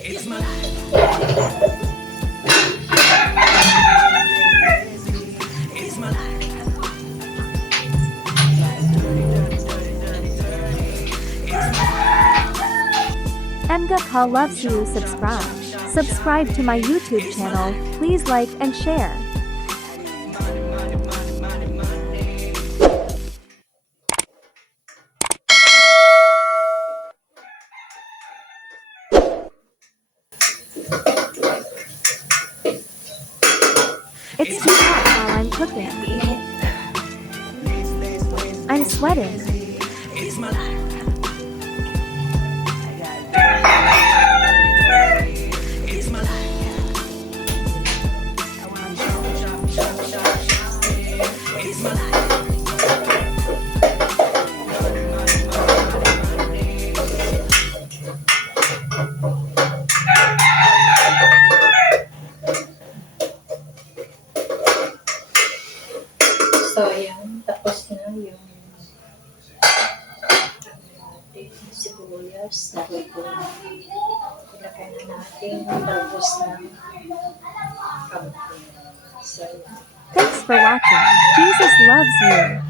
It's my life. It's my life. Happy loves you. Subscribe to my YouTube channel. Please like and share. It's too hot while I'm cooking. I'm sweating. It's my life. It's my life. It's my life. So, ayan, tapos na yung ating sibuyas. Dahil po, ilagay na natin tapos ng kamote. So, ayan. Thanks for watching. Jesus loves you.